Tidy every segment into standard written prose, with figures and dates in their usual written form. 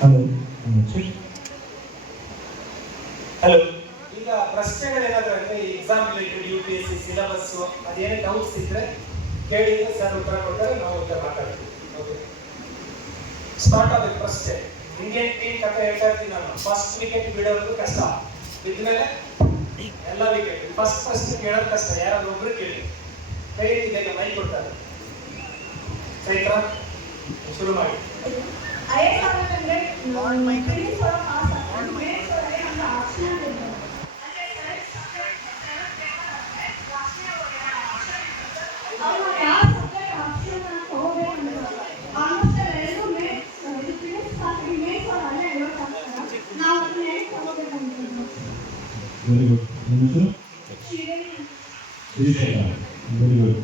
Hello hello. ಈಗ ಪ್ರಶ್ನೆಗಳೇನಾದ್ರೂ ಅಂದ್ರೆ exam related UPSC syllabus ಅದೇನೇ ಡೌಟ್ಸ್ ಇದ್ರೆ ಕೇಳಿ, ಸರ್ ಉತ್ತರ ಕೊಡ್ತಾರೆ, ನಾವು ಉತ್ತರ ಮಾತಾಡ್ತೀವಿ. ಓಕೆ, ಸ್ಟಾರ್ಟ್ ಆಗಬೇಕು. ಪ್ರಶ್ನೆ ಇಂಡಿಯನ್ ಟೀಮ್ ಕತೆ ಹೇಳ್ತಾ ಇರ್ತೀನಿ ನಾನು. ಫಸ್ಟ್ ವಿಕೆಟ್ ಬೀಳೋದು ಕಷ್ಟ, ಬಿದ್ಮೇಲೆ ಎಲ್ಲ ವಿಕೆಟ್. ಫಸ್ಟ್ ಪ್ರಶ್ನೆ ಕೇಳೋದು ಕಷ್ಟ, ಯಾರಾದ್ರೂ ಒಬ್ರು ಕೇಳಿ. ಕೈ ಎತ್ತಿದಾಗ ಮೈ ಕೊಡ್ತಾರೆ. ಚೈತ್ರ ಶುರು ಮಾಡಿ. Very good. ನಿಮ್ಮ ಹೆಸರು Srirekha. Very good.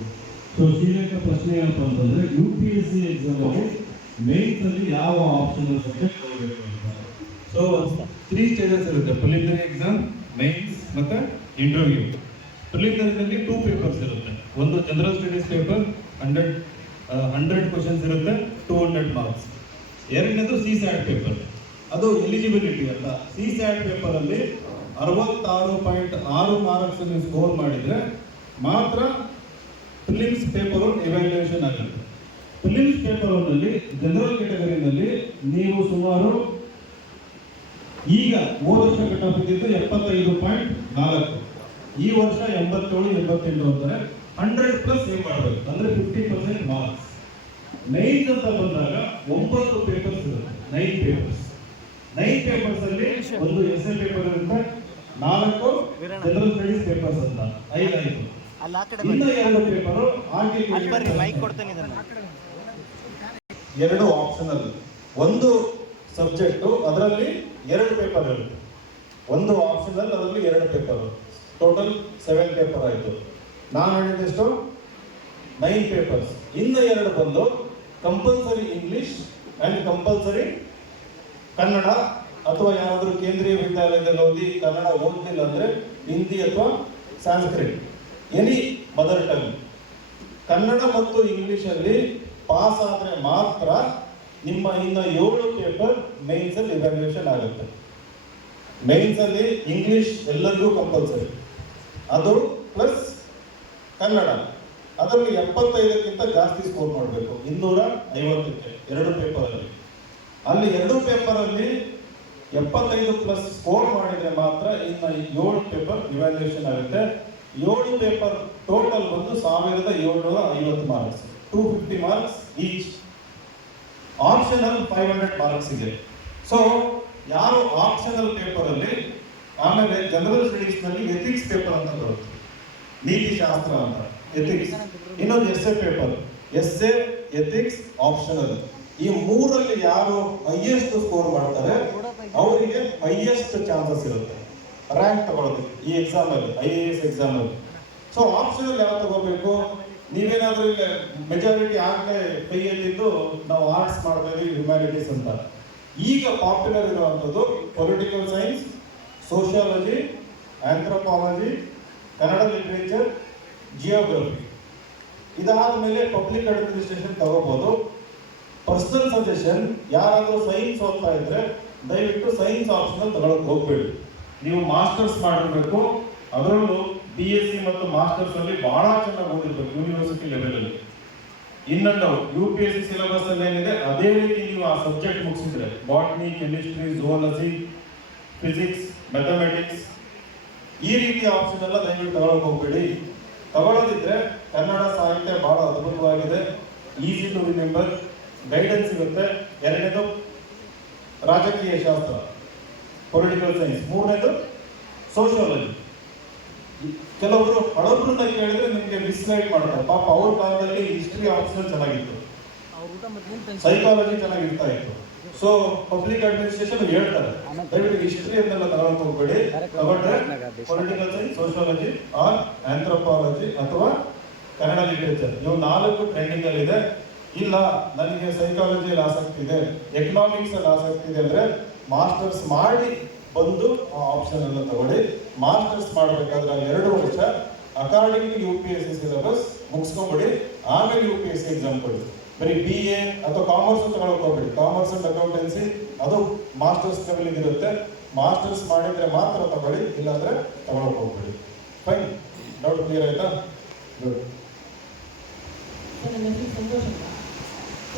So Srirekha ಪ್ರಶ್ನೆ ಏನಪ್ಪ ಅಂತಂದ್ರೆ UPSC ಎಕ್ಸಾಮಲ್ಲಿ ಮೇನ್ಸ್ ಅಲ್ಲಿ ಯಾವ ಆಪ್ಷನಲ್ ಸಬ್ಜೆಕ್ಟ್ ತಗೋಬೇಕು ಅಂತ. ಸೊ 3 ಸ್ಟೇಜಸ್ ಇರುತ್ತೆ: ಪ್ರಿಲಿಮಿನರಿ ಎಕ್ಸಾಮ್, ಮೇನ್ಸ್ ಮತ್ತೆ ಇಂಟರ್ವ್ಯೂ. ಪ್ರಿಲಿಮಿನರಿನಲ್ಲಿ 2 ಪೇಪರ್ಸ್ ಇರುತ್ತೆ. ಒಂದು ಜನರಲ್ ಸ್ಟಡೀಸ್ ಪೇಪರ್, 100 ಕ್ವಶನ್ಸ್ ಇರುತ್ತೆ, 200 ಮಾರ್ಕ್ಸ್. ಎರಡನೇದು CSAT ಪೇಪರ್, ಅದು ಎಲಿಜಿಬಿಲಿಟಿ ಅಂತ. CSAT ಪೇಪರ್ ಅಲ್ಲಿ 66.6 ಮಾರ್ಕ್ಸ್ ನೀವು ಸ್ಕೋರ್ ಮಾಡಿದ್ರೆ ಮಾತ್ರ ಪ್ರಿಲಿಮ್ಸ್ ಪೇಪರ್ ಎವ್ಯಾಲ್ಯೂಯೇಷನ್ ಆಗುತ್ತೆ. ಪ್ರಿಲಿಮ್ಸ್ ಪೇಪರ್ ನಲ್ಲಿ ಜನರಲ್ ಕ್ಯಾಟಗರಿನಲ್ಲಿ ನೀವು ಸುಮಾರು ಈಗ ಹೋದ ವರ್ಷ ಕಟ್ ಆಫ್ ಇದ್ದಿದ್ದು 75.4, ಈ ವರ್ಷ 87-88 ಅಂತಾರೆ. 100+ ಸೇವ್ ಮಾಡಬೇಕು ಅಂದ್ರೆ 50% ಮಾರ್ಕ್ಸ್. 9 ಅಂತ ಬಂದಾಗ 9 ಪೇಪರ್ಸ್ ಇರುತ್ತೆ. 9 ಪೇಪರ್ಸ್ ಅಲ್ಲಿ ಒಂದು ಎಸ್ಎ ಪೇಪರ್ ಇರುತ್ತೆ, 4 ಜನರಲ್ ಸ್ಟಡೀಸ್ ಪೇಪರ್ಸ್ ಅಂತ, 5 ಆಯ್ತು. ಇನ್ನು 2 ಪೇಪರ್ ಎರಡು ಆಪ್ಷನಲ್. ಒಂದು ಸಬ್ಜೆಕ್ಟ್ ಅದರಲ್ಲಿ 2 ಪೇಪರ್ ಇರುತ್ತೆ, ಒಂದು ಆಪ್ಷನಲ್ ಅದರಲ್ಲಿ 2 ಪೇಪರ್, ಟೋಟಲ್ 7 ಪೇಪರ್ ಆಯಿತು. ನಾನು ಹೇಳಿದೆಷ್ಟು 9 ಪೇಪರ್ಸ್. ಇನ್ನು 2 ಬಂದು compulsory English and compulsory Kannada, ಅಥವಾ ಯಾರಾದರೂ ಕೇಂದ್ರೀಯ ವಿದ್ಯಾಲಯದಲ್ಲಿ ಓದಿ ಕನ್ನಡ ಓದಲಿಲ್ಲ ಅಂದರೆ ಹಿಂದಿ ಅಥವಾ Sanskrit, any mother tongue. Kannada ಮತ್ತು ಇಂಗ್ಲಿಷಲ್ಲಿ ಪಾಸ್ ಆದರೆ ಮಾತ್ರ ನಿಮ್ಮ ಇನ್ನು 7 ಪೇಪರ್ ಮೇನ್ಸಲ್ಲಿ ಇವ್ಯಾಲ್ಯೂಯೇಷನ್ ಆಗುತ್ತೆ. ಮೇನ್ಸಲ್ಲಿ ಇಂಗ್ಲಿಷ್ ಎಲ್ಲರಿಗೂ ಕಂಪಲ್ಸರಿ, ಅದು ಪ್ಲಸ್ ಕನ್ನಡ. ಅದರಲ್ಲಿ 75ಕ್ಕಿಂತ ಜಾಸ್ತಿ ಸ್ಕೋರ್ ಮಾಡಬೇಕು, 250ಕ್ಕೆ 2 ಪೇಪರಲ್ಲಿ. ಅಲ್ಲಿ 2 ಪೇಪರಲ್ಲಿ 75+ ಸ್ಕೋರ್ ಮಾಡಿದರೆ ಮಾತ್ರ ಇನ್ನು 7 ಪೇಪರ್ ಇವ್ಯಾಲ್ಯೂಯೇಷನ್ ಆಗುತ್ತೆ. 7 ಪೇಪರ್ ಟೋಟಲ್ ಬಂದು 1750 marks, 250 marks each. Optional 500 marks ಇದೆ. ಸೊ ಯಾರು ಆಪ್ಷನಲ್ ಪೇಪರಲ್ಲಿ, ಆಮೇಲೆ ಜನರಲ್ ಸ್ಟಡೀಸ್ ನಲ್ಲಿ ಎಥಿಕ್ಸ್ ಪೇಪರ್ ಅಂತ ಬರುತ್ತೆ, ನೀತಿಶಾಸ್ತ್ರ ಅಂತ, ಎಥಿಕ್ಸ್. ಇನ್ನೊಂದು S A paper, S A, ethics, optional. ಈ 3ರಲ್ಲಿ ಯಾರು ಹೈಯೆಸ್ಟ್ ಸ್ಕೋರ್ ಮಾಡ್ತಾರೆ ಅವರಿಗೆ ಹೈಯೆಸ್ಟ್ ಚಾನ್ಸಸ್ ಇರುತ್ತೆ ರ್ಯಾಂಕ್ ತಗೊಳ್ಳೋದಕ್ಕೆ ಈ ಎಕ್ಸಾಮ್ ಅಲ್ಲಿ, IAS ಎಕ್ಸಾಮ್ ಅಲ್ಲಿ. ಸೊ ಆಪ್ಷನಲ್ ಯಾವ ತಗೋಬೇಕು? ನೀವೇನಾದ್ರೂ ಈಗ ಮೆಜಾರಿಟಿ ಆಗಲೇ ಕೈಯಲ್ಲಿದ್ದು ನಾವು ಆರ್ಟ್ಸ್ ಮಾಡ್ತಾ ಇದೀವಿ, ಹ್ಯುಮ್ಯಾನಿಟೀಸ್ ಅಂತ. ಈಗ ಪಾಪ್ಯುಲರ್ ಇರುವಂಥದ್ದು political science, sociology, anthropology, Kannada literature, geography. ಇದಾದ ಮೇಲೆ ಪಬ್ಲಿಕ್ ಅಡ್ಮಿನಿಸ್ಟ್ರೇಷನ್ ತಗೋಬಹುದು. ಪರ್ಸನಲ್ ಸಜೆಷನ್, ಯಾರಾದರೂ ಸೈನ್ಸ್ ಓದ್ತಾ ಇದ್ರೆ ದಯವಿಟ್ಟು ಸೈನ್ಸ್ ಆಪ್ಷನಲ್ ತಗೊಳಕ್ ಹೋಗ್ಬೇಡಿ. ನೀವು ಮಾಸ್ಟರ್ಸ್ ಮಾಡಿರ್ಬೇಕು, ಅದರಲ್ಲೂ BSc ಮತ್ತು ಮಾಸ್ಟರ್ಸ್ ಅಲ್ಲಿ ಬಹಳ ಚೆನ್ನಾಗಿ ಓದಿರ್ಬೇಕು ಯೂನಿವರ್ಸಿಟಿ ಲೆವೆಲ್ ಅಲ್ಲಿ. ಇನ್ನೊಂದು UPSC ಸಿಲೆಬಸ್ ಅಲ್ಲಿ ಏನಿದೆ ಅದೇ ರೀತಿ ನೀವು ಆ ಸಬ್ಜೆಕ್ಟ್ ಮುಗಿಸಿದ್ರೆ, botany, chemistry, zoology, physics, mathematics, ಈ ರೀತಿ ಆಪ್ಷನ್ ಎಲ್ಲ ದಯವಿಟ್ಟು ತಗೊಳಕ್ ಹೋಗ್ಬೇಡಿ. ತಗೊಳ್ಳೋದಿದ್ರೆ ಕನ್ನಡ ಸಾಹಿತ್ಯ ಬಹಳ ಅದ್ಭುತವಾಗಿದೆ, ಈಸಿ ಟು ರಿಮೆಂಬರ್, ಗೈಡೆನ್ಸ್ ಇರುತ್ತೆ. ಎರಡನೇದು ರಾಜಕೀಯ ಶಾಸ್ತ್ರ, ಪೊಲಿಟಿಕಲ್ ಸೈನ್ಸ್. ಮೂರನೇದು ಸೋಷಿಯಾಲಜಿ. ಕೆಲವರು ಹಳಬ್ರನ್ನ ಕೇಳಿದ್ರೆ ನಿಮಗೆ ಮಿಸ್ಗೈಡ್ ಮಾಡ್ತಾರೆ. ಪಾಪ ಅವ್ರ ಕಾಲದಲ್ಲಿ ಹಿಸ್ಟ್ರಿ ಆಪ್ಷನಲ್ ಚೆನ್ನಾಗಿತ್ತು, ಸೈಕಾಲಜಿ ಚೆನ್ನಾಗಿರ್ತಾ ಇತ್ತು. ಸೊ ಪಬ್ಲಿಕ್ ಅಡ್ಮಿನಿಸ್ಟ್ರೇಷನ್ ಹೇಳ್ತಾರೆ, ದಯವಿಟ್ಟು ಹಿಸ್ಟ್ರಿ ಅಂತೆಲ್ಲ ತಗೊಳಕ್ ಹೋಗ್ಬೇಡಿ. ತಗೊಂಡ್ರೆ political science, sociology or anthropology ಅಥವಾ ಕನ್ನಡ ಲಿಟರೇಚರ್, ಇವು 4 ಟ್ರೆಂಡಿಂಗ್ ಅಲ್ಲಿ ಇದೆ. ಇಲ್ಲ ನನಗೆ ಸೈಕಾಲಜಿಯಲ್ಲಿ ಆಸಕ್ತಿ ಇದೆ, ಎಕನಾಮಿಕ್ಸ್ ಅಲ್ಲಿ ಆಸಕ್ತಿ ಇದೆ ಅಂದ್ರೆ ಮಾಸ್ಟರ್ಸ್ ಮಾಡಿ ಬಂದು ಆ ಆಪ್ಷನ್ ಎಲ್ಲ ತಗೊಳ್ಳಿ. ಮಾಸ್ಟರ್ಸ್ ಮಾಡಬೇಕಾದ್ರೆ 2 ವರ್ಷ ಅಕಾರ್ಡಿಂಗ್ ಟು UPSC ಸಿಲೆಬಸ್ ಮುಗಿಸ್ಕೊಂಡ್ಬಿಡಿ, ಆಮೇಲೆ UPSC ಎಕ್ಸಾಮ್ ಕೊಡಿ. ಬರೀ BA ಅಥವಾ ಕಾಮರ್ಸ್ ತಗೊಳಕ್ ಹೋಗ್ಬೇಡಿ. ಕಾಮರ್ಸ್ ಅಂಡ್ ಅಕೌಂಟೆನ್ಸಿ ಅದು ಮಾಸ್ಟರ್ಸ್ ಲೆವೆಲ್ ಇರುತ್ತೆ. ಮಾಸ್ಟರ್ಸ್ ಮಾಡಿದ್ರೆ ಮಾತ್ರ ತಗೊಳ್ಳಿ, ಇಲ್ಲಾಂದ್ರೆ ತಗೊಳಕ್ ಹೋಗ್ಬೇಡಿ. ಫೈನ್, ಡೌಟ್ ಕ್ಲಿಯರ್ ಆಯ್ತಾ? ಗುಡ್. ನನ್ನ ಹೆಸರು ಸಂತೋಷ್ ಅಂತ.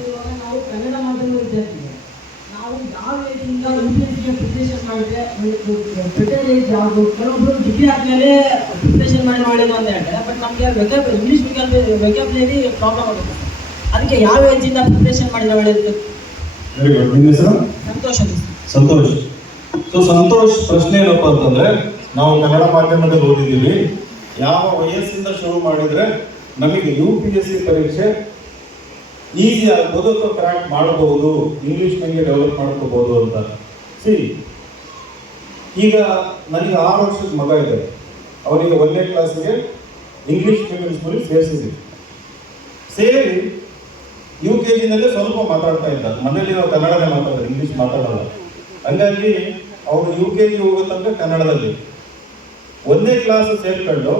ಇವಾಗ ನಾವು ಕನ್ನಡ ಮಾಧ್ಯಮ ವಿದ್ಯಾರ್ಥಿಗಳು, ನಾವು ಯಾವ ಏಜಿಂದ UPSCಗೆ ಪ್ರಿಪ್ರೇಷನ್ ಮಾಡಿದ್ರೆ ಬೆಟರ್ ಏಜ್ ಯಾವುದು? ಕೆಲವೊಬ್ಬರು ಡಿಗ್ರಿ ಆದಮೇಲೆ ಪ್ರಿಪ್ರೇಷನ್ ಮಾಡೋದು ಅಂತ ಹೇಳ್ತಾರೆ, ಬಟ್ ನಮಗೆ ಇಂಗ್ಲೀಷ್ ವೆಕ್ಯಾಬ್ಲರಿ ಪ್ರಾಬ್ಲಮ್ ಆಗುತ್ತೆ. ಅದಕ್ಕೆ ಯಾವ ಏಜಿಂದ ಪ್ರಿಪ್ರೇಷನ್ ಮಾಡಿದ್ರೆ ಒಳ್ಳೆಯದು? Very good. ನಿಮ್ಮ ಹೆಸರು? ಸಂತೋಷ್ ಅಂತ. ಸಂತೋಷ್. ಸೊ ಸಂತೋಷ್ ಪ್ರಶ್ನೆ ಏನಪ್ಪ ಅಂತಂದ್ರೆ, ನಾವು ಕನ್ನಡ ಮಾಧ್ಯಮದಲ್ಲಿ ಓದಿದ್ದೀವಿ, ಯಾವ ವಯಸ್ಸಿಂದ ಶುರು ಮಾಡಿದ್ರೆ ನಮಗೆ UPSC ಪರೀಕ್ಷೆ ಈಸಿ ಆಗ್ಬೋದು ಅಥವಾ ಕ್ರ್ಯಾಕ್ ಮಾಡಬಹುದು, ಇಂಗ್ಲಿಷ್ ನಂಗೆ ಡೆವಲಪ್ ಮಾಡ್ಕೋಬಹುದು ಅಂತ. ಈಗ ನನಗೆ 6 ವರ್ಷದ ಮಗ ಇದೆ, ಅವನಿಗೆ 1ನೇ ಕ್ಲಾಸ್ಗೆ ಇಂಗ್ಲಿಷ್ ಮೀಡಿಯಂ ಸ್ಕೂಲಿಗೆ ಸೇರಿಸಿದ್ವಿ. ಸೇರಿ UKG ನಲ್ಲೇ ಸ್ವಲ್ಪ ಮಾತಾಡ್ತಾ ಇದ್ದ. ಮನೇಲಿ ನಾವು ಕನ್ನಡನೇ ಮಾತಾಡೋದು, ಇಂಗ್ಲಿಷ್ ಮಾತಾಡಲ್ಲ. ಹಂಗಾಗಿ ಅವರು UKG ಹೋಗೋ ತನಕ ಕನ್ನಡದಲ್ಲಿ. 1ನೇ ಕ್ಲಾಸ್ ಸೇರ್ಕೊಂಡು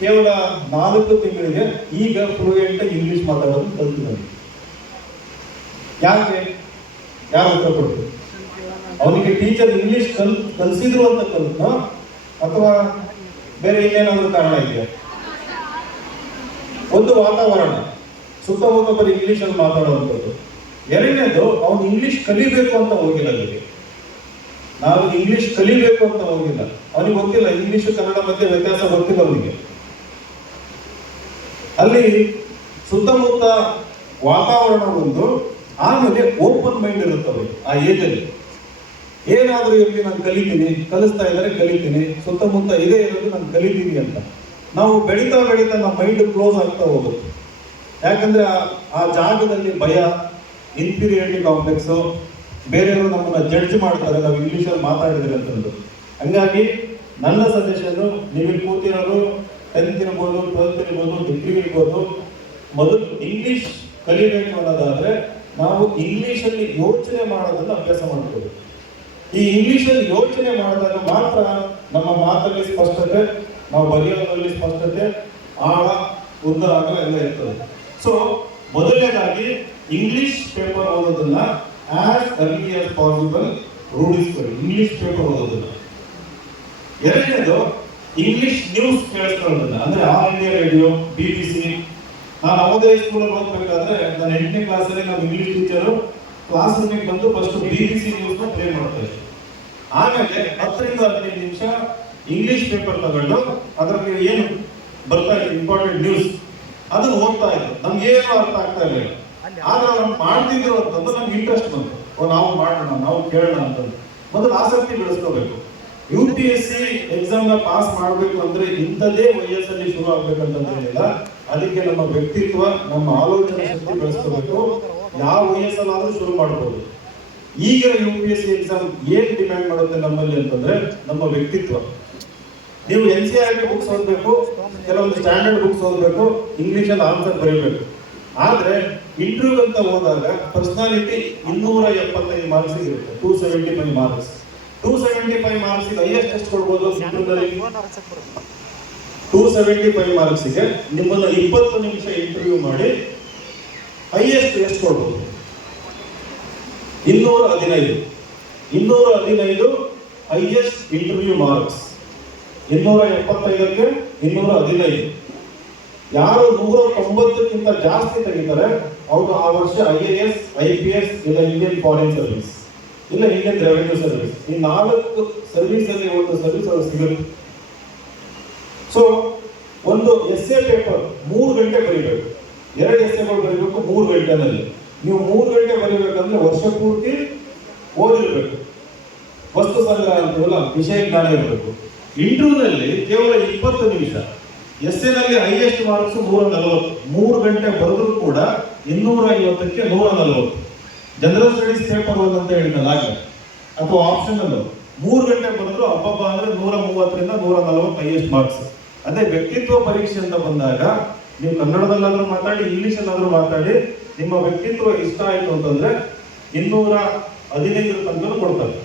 ಕೇವಲ 4 ತಿಂಗಳಿಗೆ ಈಗ ಫ್ಲೂಯೆಂಟ್ ಇಂಗ್ಲಿಷ್ ಮಾತಾಡೋದು ಕಲ್ತಿದ್ದಾನೆ. ಯಾಕೆ? ಯಾರು ಉತ್ತರ ಕೊಡ್ತೀವಿ? ಅವನಿಗೆ ಟೀಚರ್ ಇಂಗ್ಲಿಷ್ ಕಲಿಸಿದ್ರು ಅಂತ ಕಲ್ತನೋ ಅಥವಾ ಬೇರೆ ಇನ್ನೇನಾದ್ರೂ ಕಾರಣ ಇದೆಯಾ? ಒಂದು ವಾತಾವರಣ, ಸುತ್ತಮುತ್ತ ಬರೀ ಇಂಗ್ಲಿಷಲ್ಲಿ ಮಾತಾಡುವಂಥದ್ದು. ಎರಡನೇದು, ಅವನು ಇಂಗ್ಲಿಷ್ ಕಲಿಬೇಕು ಅಂತ ಹೋಗಿಲ್ಲ. ಅಲ್ಲಿಗೆ ನಾವು ಇಂಗ್ಲಿಷ್ ಕಲಿಬೇಕು ಅಂತ ಹೋಗಿಲ್ಲ, ಅವನಿಗೆ ಗೊತ್ತಿಲ್ಲ ಇಂಗ್ಲಿಷ್ ಕನ್ನಡ ಮಧ್ಯೆ ವ್ಯತ್ಯಾಸ ಗೊತ್ತಿಲ್ಲ ಅವನಿಗೆ. ಅಲ್ಲಿ ಸುತ್ತಮುತ್ತ ವಾತಾವರಣ ಒಂದು, ಆಮೇಲೆ ಓಪನ್ ಮೈಂಡ್ ಇರುತ್ತವೆ. ಆ ಏಜಲ್ಲಿ ಏನಾದರೂ ಇರಲಿ ನಾನು ಕಲಿತೀನಿ, ಕಲಿಸ್ತಾ ಇದ್ದಾರೆ ಕಲಿತೀನಿ, ಸುತ್ತಮುತ್ತ ಇದೇ ಇರೋದು ನಾನು ಕಲಿತೀನಿ ಅಂತ ನಾವು ಬೆಳೀತಾ ಬೆಳೀತಾ ನಮ್ಮ ಮೈಂಡ್ ಕ್ಲೋಸ್ ಆಗ್ತಾ ಹೋಗುತ್ತೆ. ಯಾಕಂದ್ರೆ ಆ ಜಾಗದಲ್ಲಿ ಭಯ, ಇನ್ಫೀರಿಯಾರಿಟಿ ಕಾಂಪ್ಲೆಕ್ಸು, ಬೇರೆಯವರು ನಮ್ಮನ್ನ ಜಡ್ಜ್ ಮಾಡ್ತಾರೆ ನಾವು ಇಂಗ್ಲೀಷಲ್ಲಿ ಮಾತಾಡಿದ್ರೆ ಅಂತಂದು. ಹಂಗಾಗಿ ನನ್ನ ಸಜೆಷನ್, ನೀವು ಕೂತಿರೋರು 10th ಇರ್ಬೋದು, 12th ಇರ್ಬೋದು, ಡಿಗ್ರಿ ಇರ್ಬೋದು, ಮೊದಲು ಇಂಗ್ಲಿಷ್ ಕಲಿಬೇಕು ಅನ್ನೋದಾದ್ರೆ ನಾವು ಇಂಗ್ಲಿಷಲ್ಲಿ ಯೋಚನೆ ಮಾಡೋದನ್ನ ಅಭ್ಯಾಸ ಮಾಡ್ಬೋದು. ಈ ಇಂಗ್ಲಿಷಲ್ಲಿ ಯೋಚನೆ ಮಾಡಿದಾಗ ಮಾತ್ರ ನಮ್ಮ ಮಾತಲ್ಲಿ ಸ್ಪಷ್ಟತೆ, ನಾವು ಬರೆಯೋದ್ರಲ್ಲಿ ಸ್ಪಷ್ಟತೆ, ಆಳ, ಉದ್ದ ಆಗ ಎಲ್ಲ ಇರ್ತದೆ. ಸೊ ಮೊದಲನೇದಾಗಿ ಇಂಗ್ಲಿಷ್ ಪೇಪರ್ ಓದೋದನ್ನ ಆಸ್ ಅರ್ಲಿ ಆಸ್ ಪಾಸಿಬಲ್ ರೂಢಿಸ್ಕೊಳ್ಳಿ, ಇಂಗ್ಲಿಷ್ ಪೇಪರ್ ಓದೋದನ್ನ. ಎರಡನೇದು, ಇಂಗ್ಲಿಷ್ ನ್ಯೂಸ್ ಕೇಳಿಸ್ಕೊಳ್ಳೋದನ್ನ, ಅಂದ್ರೆ ಆಲ್ ಇಂಡಿಯಾ ರೇಡಿಯೋ, BBC. ನಾನು ನವೋದಯ ಸ್ಕೂಲಲ್ಲಿ ಓದ್ಬೇಕಾದ್ರೆ ನಾನು 8ನೇ ಕ್ಲಾಸಲ್ಲಿ ನಮ್ಮ ಇಂಗ್ಲಿಷ್ ಟೀಚರು ಕ್ಲಾಸ್ ರೂಮಿಗೆ ಬಂದು ಫಸ್ಟ್ BBC ನ್ಯೂಸ್ನ ಪ್ಲೇ ಮಾಡ್ತಾರೆ. ಆಮೇಲೆ 10 ರಿಂದ 15 ನಿಮಿಷ ಇಂಗ್ಲಿಷ್ ಪೇಪರ್ ತಗೊಂಡು ಅದರಲ್ಲಿ ಏನು ಬರ್ತಾ ಇದೆ ಇಂಪಾರ್ಟೆಂಟ್ ನ್ಯೂಸ್ ಅದನ್ನು ಓದ್ತಾ ಇದ್ರು. ನಮ್ಗೆ ಏನು ಅರ್ಥ ಆಗ್ತಾ ಇರಲಿಲ್ಲ, ಆದ್ರೆ ನಾವು ಮಾಡ್ತಿದ್ರು ಅಂತಂದು ನಮ್ಗೆ ಇಂಟ್ರೆಸ್ಟ್ ಬಂತು. ನಾವು ಮಾಡೋಣ, ನಾವು ಕೇಳೋಣ ಅಂತಂದು ಮೊದಲು ಆಸಕ್ತಿ ಬೆಳೆಸ್ಕೋಬೇಕು. UPSC ಎಕ್ಸಾಮ್ನ ಪಾಸ್ ಮಾಡಬೇಕು ಅಂದ್ರೆ ಇಂಥದೇ ವಯಸ್ಸಲ್ಲಿ ಶುರು ಆಗ್ಬೇಕಂತಂದೇನಿಲ್ಲ. ಅದಕ್ಕೆ ನಮ್ಮ ವ್ಯಕ್ತಿತ್ವ, ನಮ್ಮ ಆಲೋಚನೆ ಶಕ್ತಿ ಬೆಳೆಸ್ಕೋಬೇಕು. ಯಾವ ವಯಸ್ಸಲ್ಲಾದ್ರೂ ಶುರು ಮಾಡ್ಬೋದು. ಈಗ UPSC ಎಕ್ಸಾಮ್ ಏನ್ ಡಿಮ್ಯಾಂಡ್ ಮಾಡುತ್ತೆ ನಮ್ಮಲ್ಲಿ ಅಂತಂದ್ರೆ ನಮ್ಮ ವ್ಯಕ್ತಿತ್ವ. ನೀವು NCERT ಬುಕ್ಸ್ ಓದಬೇಕು, ಕೆಲವೊಂದು ಸ್ಟ್ಯಾಂಡರ್ಡ್ ಬುಕ್ಸ್ ಓದಬೇಕು, ಇಂಗ್ಲಿಷಲ್ಲಿ ಆನ್ಸರ್ ಬರೀಬೇಕು. ಆದ್ರೆ ಇಂಟರ್ವ್ಯೂ ಅಂತ ಹೋದಾಗ ಪರ್ಸನಾಲಿಟಿ 275 ಮಾರ್ಕ್ಸ್ ಇರುತ್ತೆ, 275 ಮಾರ್ಕ್ಸ್. 275 ಮಾರ್ಕ್ಸ್ ಹೈಯೆಸ್ಟ್ ಎಷ್ಟು ಕೊಡ್ಬೋದು? 275 ಮಾರ್ಕ್ಸ್ಗೆ ನಿಮ್ಮನ್ನ 20 ನಿಮಿಷ ಇಂಟರ್ವ್ಯೂ ಮಾಡಿ ಹೈಯೆಸ್ಟ್ ಎಷ್ಟು ಕೊಡ್ಬೋದು? 215. 215 ಹೈಯೆಸ್ಟ್ ಇಂಟರ್ವ್ಯೂ ಮಾರ್ಕ್ಸ್. 275ಕ್ಕೆ 215. ಯಾರು 190ಕ್ಕಿಂತ ಜಾಸ್ತಿ ತೆಗಿತಾರೆ ಅವರು ಆ ವರ್ಷ IAS, IPS ಇಲ್ಲ ಇಂಡಿಯನ್ ಫಾರಿನ್ ಸರ್ವಿಸ್ ಇಲ್ಲ ಇಂಡಿಯನ್ ರೆವೆನ್ಯೂ ಸರ್ವಿಸ್, ಈ 4 ಸರ್ವಿಸ್ ಅಲ್ಲಿ ಒಂದು ಸರ್ವಿಸ್ ಅವ್ರು ಸಿಗುತ್ತೆ. ಸೊ ಒಂದು ಎಸ್ಸೆ ಪೇಪರ್ 3 ಗಂಟೆ ಬರೀಬೇಕು, 2 ಎಸ್ಸೆಗಳು ಬರೀಬೇಕು 3 ಗಂಟೆನಲ್ಲಿ. ನೀವು 3 ಗಂಟೆ ಬರೀಬೇಕಂದ್ರೆ ವರ್ಷ ಪೂರ್ತಿ ಓದಿರ್ಬೇಕು. ವಸ್ತು ಸಂಗ್ರಹ ಅಂತೀವಲ್ಲ, ವಿಷಯ ಜ್ಞಾನ ಇರಬೇಕು. ಇಂಟರ್ವ್ಯೂನಲ್ಲಿ ಕೇವಲ 20 ನಿಮಿಷ. ಎಸ್ಸೆನಲ್ಲಿ ಹೈಯೆಸ್ಟ್ ಮಾರ್ಕ್ಸ್ 140. 3 ಗಂಟೆ ಬರೆದ್ರು ಕೂಡ 250ಕ್ಕೆ 140. ಜನರಲ್ ಸ್ಟಡೀಸ್ ಪೇಪರ್ 1 ಅಂತ ಹೇಳಿದ್ನಲ್ಲ ಹಾಗೆ, ಅಥವಾ ಆಪ್ಷನಲ್ 3 ಗಂಟೆ ಬರೆದ್ರು ಹಬ್ಬ ಅಂದ್ರೆ 130ರಿಂದ 140 ಹೈಯೆಸ್ಟ್ ಮಾರ್ಕ್ಸ್. ಅದೇ ವ್ಯಕ್ತಿತ್ವ ಪರೀಕ್ಷೆ ಅಂತ ಬಂದಾಗ ನೀವು ಕನ್ನಡದಲ್ಲಾದ್ರೂ ಮಾತಾಡಿ, ಇಂಗ್ಲಿಷಲ್ಲಾದ್ರೂ ಮಾತಾಡಿ, ನಿಮ್ಮ ವ್ಯಕ್ತಿತ್ವ ಇಷ್ಟ ಆಯ್ತು ಅಂತಂದ್ರೆ 215 ತನಕ ಕೊಡ್ತಾರೆ.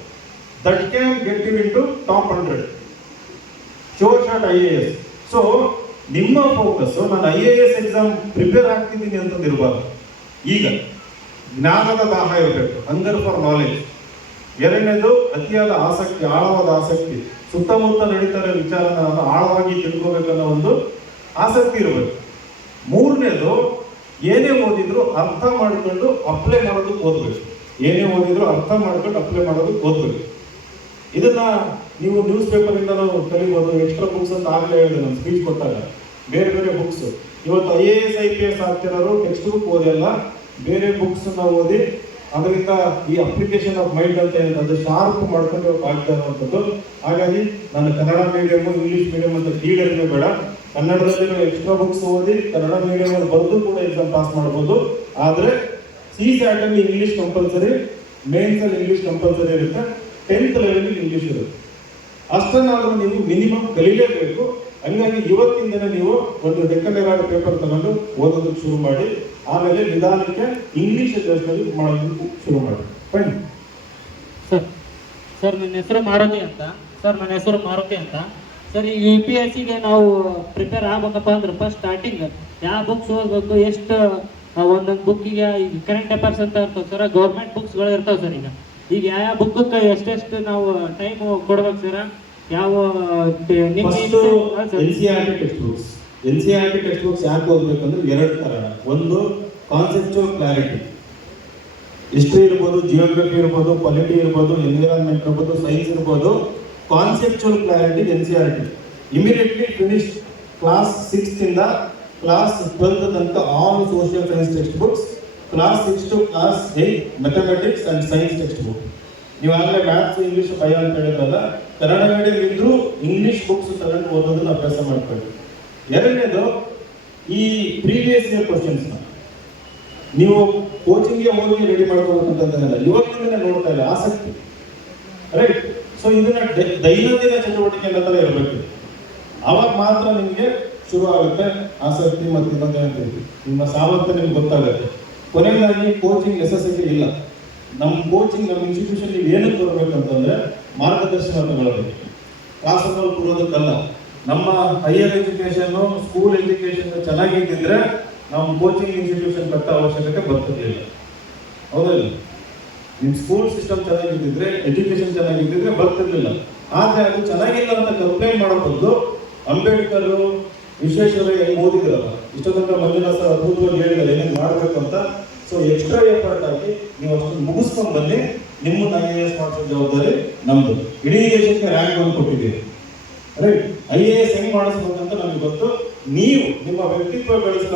That can get you into top 100 sure shot IAS. So ನಿಮ್ಮ ಫೋಕಸ್ ನಾನು IAS ಎಕ್ಸಾಮ್ ಪ್ರಿಪೇರ್ ಆಗ್ತಿದ್ದೀನಿ ಅಂತಂದು ಇರಬಾರ್ದು. ಈಗ ಜ್ಞಾನದ ದಾಹ ಇರಬೇಕು, ಹಂಗರ್ ಫಾರ್ ನಾಲೆಜ್. ಎರಡನೇದು ಅತಿಯಾದ ಆಸಕ್ತಿ, ಆಳವಾದ ಆಸಕ್ತಿ, ಸುತ್ತಮುತ್ತ ನಡೀತಾರೆ ವಿಚಾರನ ನಾನು ಆಳವಾಗಿ ತಿಳ್ಕೋಬೇಕನ್ನೋ ಒಂದು ಆಸಕ್ತಿ ಇರಬೇಕು. ಮೂರನೇದು ಏನೇ ಓದಿದ್ರು ಅರ್ಥ ಮಾಡ್ಕೊಂಡು ಅಪ್ಲೈ ಮಾಡೋದಕ್ಕೆ ಓದ್ಬೇಕು. ಏನೇ ಓದಿದ್ರು ಅರ್ಥ ಮಾಡ್ಕೊಂಡು ಅಪ್ಲೈ ಮಾಡೋದಕ್ಕೆ ಓದ್ಬೇಕು. ಇದನ್ನ ನೀವು ನ್ಯೂಸ್ ಪೇಪರಿಂದನೂ ಕಲಿಬೋದು. ಎಕ್ಸ್ಟ್ರಾ ಬುಕ್ಸ್ ಅಂತ ಆಗಲೇ ಹೇಳಿದೆ ನಾನು ಸ್ಪೀಚ್ ಕೊಟ್ಟಾಗ. ಬೇರೆ ಬೇರೆ ಬುಕ್ಸ್ ಇವತ್ತು IAS IPS ಆಗ್ತಿರೋರು ಟೆಕ್ಸ್ಟ್ ಬುಕ್ ಓದಲ್ಲ, ಬೇರೆ ಬುಕ್ಸ್ ಓದಿ ಅದರಿಂದ ಈ ಅಪ್ಲಿಕೇಶನ್ ಆಫ್ ಮೈಂಡ್ ಅಂತ ಏನಿದೆ ಅದು ಶಾರ್ಪ್ ಮಾಡ್ಕೊಂಡು ಆಗ್ತಾ ಇರುವಂಥದ್ದು. ಹಾಗಾಗಿ ನಾನು ಕನ್ನಡ ಮೀಡಿಯಮ್ ಇಂಗ್ಲಿಷ್ ಮೀಡಿಯಂ ಅಂತ ಕೀಳರಿಮೆ ಬೇಡ. ಕನ್ನಡದಲ್ಲಿ ಎಕ್ಸ್ಟ್ರಾ ಬುಕ್ಸ್ ಓದಿ ಕನ್ನಡ ಮೀಡಿಯಂ ಬರೆದು ಕೂಡ ಎಕ್ಸಾಮ್ ಪಾಸ್ ಮಾಡ್ಬೋದು. ಆದರೆ CSAT ಅಲ್ಲಿ ಇಂಗ್ಲಿಷ್ ಕಂಪಲ್ಸರಿ, ಮೇನ್ಸ್ ಅಲ್ಲಿ ಇಂಗ್ಲಿಷ್ ಕಂಪಲ್ಸರಿ ಇರುತ್ತೆ, 10th ಲೆವೆಲ್ ಇಂಗ್ಲಿಷ್ ಇರುತ್ತೆ. ಅಷ್ಟನ್ನಾದ್ರೂ ನೀವು ಮಿನಿಮಮ್ ಕಲೀಲೇಬೇಕು. ಹಂಗಾಗಿ ಇವತ್ತಿಂದನೇ ನೀವು ಒಂದು ಡೆಕ್ಕನ್ ಹೆರಾಲ್ಡ್ ಪೇಪರ್ ತಗೊಂಡು ಓದೋದಕ್ಕೆ ಶುರು ಮಾಡಿ, ಆಮೇಲೆ ನಿಧಾನಕ್ಕೆ ಇಂಗ್ಲಿಷ್ ಅಡ್ಜಸ್ಟ್ಮೆಂಟ್ ಮಾಡೋದಕ್ಕೆ ಶುರು ಮಾಡಿ. ಫೈನ್ ಸರ್ ನನ್ನ ಹೆಸರು ಮಾರುತಿ ಅಂತ. ಸರ್ ಈ UPSCಗೆ ನಾವು ಪ್ರಿಪೇರ್ ಆಗ್ಬೇಕಪ್ಪ ಅಂದ್ರೆ ಫಸ್ಟ್ ಸ್ಟಾರ್ಟಿಂಗ್ ಯಾವ ಬುಕ್ಸ್ ಓದಬೇಕು, ಎಷ್ಟು ಒಂದೊಂದು ಬುಕ್ಕಿಗೆ ಈಗ ಕರೆಂಟ್ ಅಫೇರ್ಸ್ ಅಂತ ಇರ್ತವೆ ಸರ್, ಗೌರ್ಮೆಂಟ್ ಬುಕ್ಸ್ಗಳು ಇರ್ತಾವೆ ಸರ್. ಈಗ ಯಾವ ಬುಕ್ಕಕ್ಕೆ ಎಷ್ಟೆಷ್ಟು ನಾವು ಟೈಮ್ ಕೊಡ್ಬೇಕು ಸರ್? ಯಾವ NCERT ಟೆಕ್ಸ್ಟ್ ಬುಕ್ಸ್ ಯಾಕೆ ಓದಬೇಕಂದ್ರೆ ಎರಡು ಕಾರಣ. ಒಂದು ಕಾನ್ಸೆಪ್ಚುವಲ್ ಕ್ಲಾರಿಟಿ, ಹಿಸ್ಟ್ರಿ ಇರ್ಬೋದು, ಜಿಯೋಗ್ರಫಿ ಇರ್ಬೋದು, ಪೊಲಿಟಿ ಇರ್ಬೋದು, ಎನ್ವಿರಾನ್ಮೆಂಟ್ ಇರ್ಬೋದು, ಸೈನ್ಸ್ ಇರ್ಬೋದು. Conceptual clarity NCERT immediately finish class 6th ಇಂದ ಕ್ಲಾಸ್ 12th ತನಕ all social science text books, class 6 to class 8 mathematics and science text book. ನೀವಾಗಲೇ ಮ್ಯಾಥ್ಸ್ ಇಂಗ್ಲಿಷ್ ಬಯೋ ಅಂತ ಹೇಳಿದ್ರಲ್ಲ, ಕನ್ನಡ ಮೀಡಿಯಂ ಇದ್ರೂ ಇಂಗ್ಲಿಷ್ ಬುಕ್ಸ್ ತಗೊಂಡು ಓದೋದನ್ನ ಅಭ್ಯಾಸ ಮಾಡ್ಕೊಳ್ಳಿ. ಎರಡನೇದು ಈ ಪ್ರೀವಿಯಸ್ ಇಯರ್ ಕ್ವಶನ್ಸ್ನ ನೀವು ಕೋಚಿಂಗ್ಗೆ ಹೋಗಿ ರೆಡಿ ಮಾಡ್ಕೋಬೇಕಂತಂದ್ರೆ ಇವತ್ತಿಂದನೇ ನೋಡ್ತಾ ಇಲ್ಲ, ಆಸಕ್ತಿ, ರೈಟ್? ಸೊ ಇದನ್ನ ದೈನಂದಿನ ಚಟುವಟಿಕೆ ಅನ್ನೋ ಇರಬೇಕು. ಅವಾಗ ಮಾತ್ರ ನಿಮಗೆ ಶುರು ಆಗುತ್ತೆ ಆಸಕ್ತಿ. ಮತ್ತು ಇನ್ನೊಂದು ಹೇಳ್ತೀವಿ, ನಿಮ್ಮ ಸಾಮರ್ಥ್ಯ ನಿಮ್ಗೆ ಗೊತ್ತಾಗುತ್ತೆ. ಕೊನೆಯದಾಗಿ ಕೋಚಿಂಗ್ ನೆಸೆಸಿಟಿ ಇಲ್ಲ. ನಮ್ಮ ಕೋಚಿಂಗ್, ನಮ್ಮ ಇನ್ಸ್ಟಿಟ್ಯೂಷನ್ ನೀವು ಏನಕ್ಕೆ ಬರಬೇಕಂತಂದ್ರೆ ಮಾರ್ಗದರ್ಶನ ತಗೊಳ್ಬೇಕು, ಕ್ಲಾಸಲ್ಲಿ ಕೂರೋದಕ್ಕಲ್ಲ. ನಮ್ಮ ಹೈಯರ್ ಎಜುಕೇಶನ್, ಸ್ಕೂಲ್ ಎಜುಕೇಶನ್ ಚೆನ್ನಾಗಿದ್ದಿದ್ರೆ ನಮ್ಮ ಕೋಚಿಂಗ್ ಇನ್ಸ್ಟಿಟ್ಯೂಷನ್ ಕಟ್ಟೋ ಅವಶ್ಯಕತೆ ಬರ್ತಿರ್ಲಿಲ್ಲ, ಹೌದಲ್ಲ? ನಿಮ್ಮ ಸ್ಕೂಲ್ ಸಿಸ್ಟಮ್ ಚೆನ್ನಾಗಿದ್ದಿದ್ರೆ, ಎಜುಕೇಶನ್ ಚೆನ್ನಾಗಿದ್ದಿದ್ರೆ ಬರ್ತಿರ್ಲಿಲ್ಲ. ಆದರೆ ಅದು ಚೆನ್ನಾಗಿಲ್ಲ ಅಂತ ಕಂಪ್ಲೇಂಟ್ ಮಾಡೋ ಬದಲು ಅಂಬೇಡ್ಕರ್, ವಿಶ್ವೇಶ್ವರಯ್ಯ ಹೆಂಗೆ ಓದಿದ್ರಲ್ಲ, ಇಷ್ಟೊಂದು ಮಂಜುನಾಥ ಅದ್ಭುತವಾಗಿ ಹೇಳಿದ್ದಾರೆ ಏನೇನು ಮಾಡಬೇಕು ಅಂತ. ಸೊ ಎಕ್ಸ್ಟ್ರಾ ಎಫರ್ಟ್ ಆಗಿ ನೀವು ಅಷ್ಟೊಂದು ಮುಗಿಸ್ಕೊಂಡು ಬನ್ನಿ. ನಿಮ್ಮನ್ನ IAS ಮಾಡಿಸೋ ಜವಾಬ್ದಾರಿ ನಮ್ದು. ಇಡೀ ದೇಶಕ್ಕೆ ರ್ಯಾಂಕ್ ಒಂದು ಕೊಟ್ಟಿದ್ದೀವಿ, ರೈಟ್? IAS ಹೆಂಗ್ ಮಾಡಿಸ್ಬೇಕಂತ ನಮ್ಗೆ ಗೊತ್ತು. ನೀವು ನಿಮ್ಮ ವ್ಯಕ್ತಿತ್ವ ಬೆಳೆಸ್ಕೊಂಡು